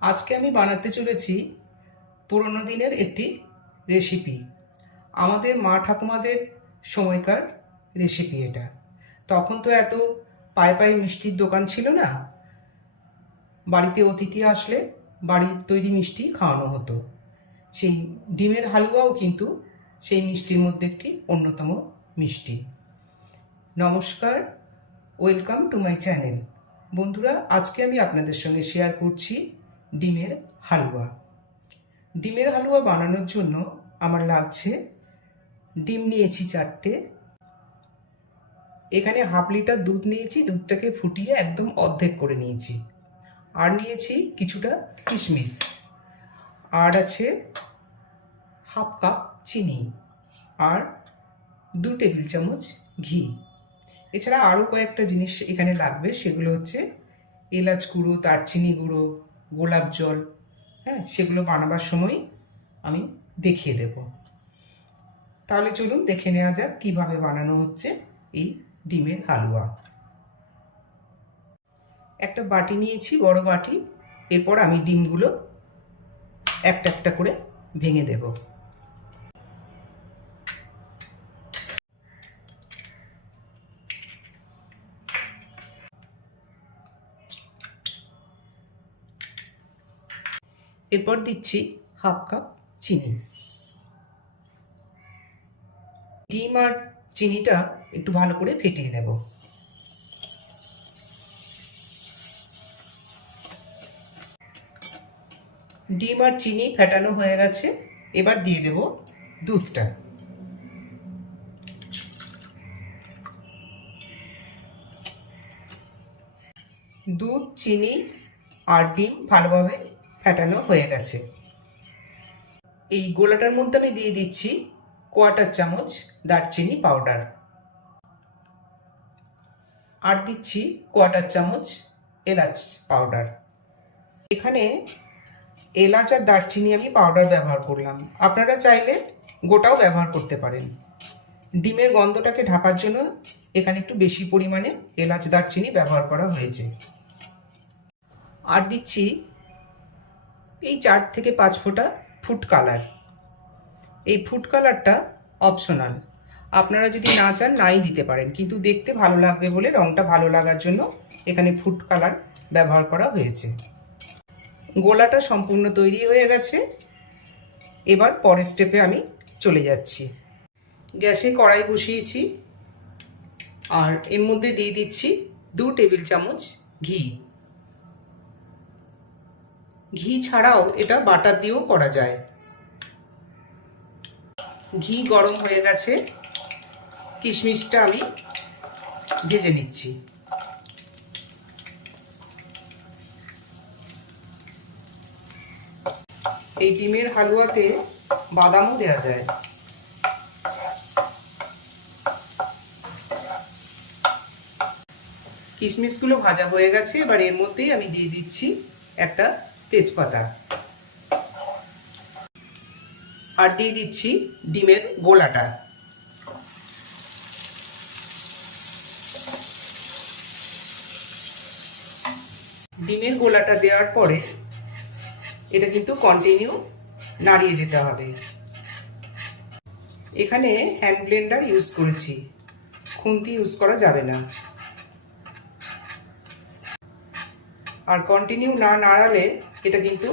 আজকে আমি বানাতে চলেছি পুরোনো দিনের একটি রেসিপি আমাদের মা ঠাকুমাদের সময়কার রেসিপি এটা। তখন তো এত পায়ে পায়ে মিষ্টির দোকান ছিল না। বাড়িতে অতিথি আসলে বাড়ির তৈরি মিষ্টি খাওয়ানো হতো। সেই ডিমের হালুয়াও কিন্তু সেই মিষ্টির মধ্যে একটি অন্যতম মিষ্টি। নমস্কার, ওয়েলকাম টু মাই চ্যানেল। বন্ধুরা, আজকে আমি আপনাদের সঙ্গে শেয়ার করছি ডিমের হালুয়া। ডিমের হালুয়া বানানোর জন্য আমার লাগছে ডিম নিয়েছি চারটে। এখানে হাফ লিটার দুধ নিয়েছি, দুধটাকে ফুটিয়ে একদম অর্ধেক করে নিয়েছি। আর নিয়েছি কিছুটা কিশমিশ। আর আছে হাফ কাপ চিনি আর দু টেবিল চামচ ঘি। এছাড়া আরও কয়েকটা জিনিস এখানে লাগবে, সেগুলো হচ্ছে এলাচ গুঁড়ো, দারচিনি গুঁড়ো গোলাপ জল হ্যাঁ সেগুলো বানাবার সময় আমি দেখিয়ে দেব। তাহলে চলুন দেখে নেওয়া যাক কীভাবে বানানো হচ্ছে এই ডিমের হালুয়া। একটা বাটি নিয়েছি, বড় বাটি, এরপর আমি ডিমগুলো একটা একটা করে ভেঙে দেবো। এরপর দিচ্ছি হাফ কাপ চিনি। ডিম আর চিনিটা একটু ভালো করে ফেটিয়ে নেব। ডিম আর চিনি ফেটানো হয়ে গেছে, এবার দিয়ে দেব দুধটা। দুধ, চিনি আর ডিম ভালোভাবে ফেটানো হয়ে গেছে। এই গোলাটার মধ্যে আমি দিয়ে দিচ্ছি কোয়াটার চামচ দারচিনি পাউডার। আর দিচ্ছি কোয়াটার চামচ এলাচ পাউডার। এখানে এলাচ আর দারচিনি আমি পাউডার ব্যবহার করলাম। আপনারা চাইলে গোটাও ব্যবহার করতে পারেন। ডিমের গন্ধটাকে ঢাকার জন্য এখানে একটু বেশি পরিমাণে এলাচ দারচিনি ব্যবহার করা হয়েছে। আর দিচ্ছি এই চার থেকে পাঁচ ফোঁটা ফুড কালার এই ফুড কালারটা অপশনাল আপনারা যদি না চান, নাই দিতে পারেন। কিন্তু দেখতে ভালো লাগবে বলে রঙটা ভালো লাগার জন্য এখানে ফুড কালার ব্যবহার করা হয়েছে। গোলাটা সম্পূর্ণ তৈরি হয়ে গেছে। এবার পরের স্টেপে আমি চলে যাচ্ছি। গ্যাসে কড়াই বসিয়েছি। আর এর মধ্যে দিয়ে দিচ্ছি দু টেবিল চামচ ঘি। ঘি ছাড়াও এটা বাটার দিয়েও করা যায়। ঘি গরম হয়ে গেছে। কিশমিশটা আমি ভেজে নিচ্ছি। এই ডিমের হালুয়াতে বাদামও দেওয়া যায়। কিশমিশগুলো ভাজা হয়ে গেছে, এবার এর মধ্যেই আমি দিয়ে দিচ্ছি একটা তেজপাতা। আর দিয়ে দিচ্ছি ডিমের গোলাটা। ডিমের গোলাটা দেওয়ার পরে এটা কিন্তু কন্টিনিউ নাড়িয়ে যেতে হবে। এখানে হ্যান্ড ব্লেন্ডার ইউজ করেছি। খুন্তি ইউজ করা যাবে না। আর কন্টিনিউ না নাড়ালে এটা কিন্তু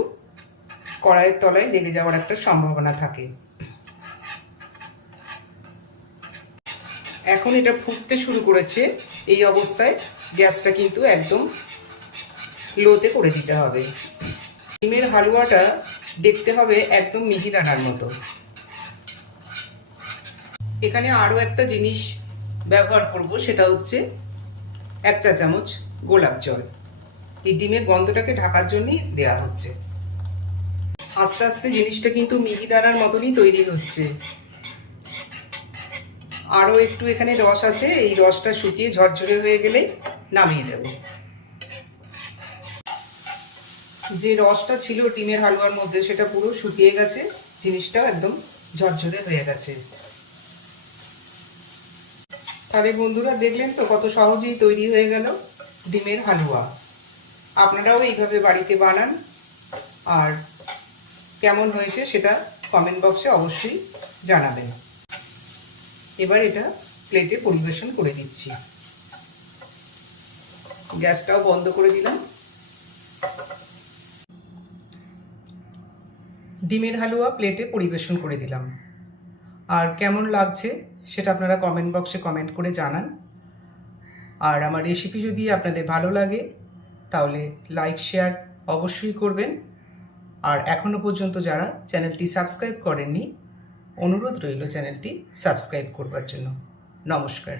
কড়াইয়ের তলায় লেগে যাওয়ার একটা সম্ভাবনা থাকে। এখন এটা ফুটতে শুরু করেছে, এই অবস্থায় গ্যাসটা কিন্তু একদম লোতে করে দিতে হবে। ডিমের হালুয়াটা দেখতে হবে একদম মিহিদানার মতো। এখানে আরও একটা জিনিস ব্যবহার করব, সেটা হচ্ছে এক চা চামচ গোলাপ জল। এই ডিমের গন্ধটাকে ঢাকার জন্যই দেয়া হচ্ছে। আস্তে আস্তে জিনিসটা কিন্তু মিহিদানার মতনই তৈরি হচ্ছে। আরও একটু এখানে রস আছে, এই রসটা শুকিয়ে ঝরঝরে হয়ে গেলে নামিয়ে দেব। যে রসটা ছিল ডিমের হালুয়ার মধ্যে, সেটা পুরো শুকিয়ে গেছে জিনিসটা একদম ঝরঝরে হয়ে গেছে। তাহলে বন্ধুরা, দেখলেন তো কত সহজেই তৈরি হয়ে গেল ডিমের হালুয়া। আপনারাও এইভাবে বাড়িতে বানান। আর কেমন হয়েছে সেটা কমেন্ট বক্সে অবশ্যই জানাবেন। এবার এটা প্লেটে পরিবেশন করে দিচ্ছি। গ্যাসটাও বন্ধ করে দিলাম। ডিমের হালুয়া প্লেটে পরিবেশন করে দিলাম। আর কেমন লাগছে সেটা আপনারা কমেন্ট বক্সে কমেন্ট করে জানান। আর আমার রেসিপি যদি আপনাদের ভালো লাগে তাহলে লাইক শেয়ার অবশ্যই করবেন। আর এখনও পর্যন্ত যারা চ্যানেলটি সাবস্ক্রাইব করেননি, অনুরোধ রইল চ্যানেলটি সাবস্ক্রাইব করবার জন্য। নমস্কার।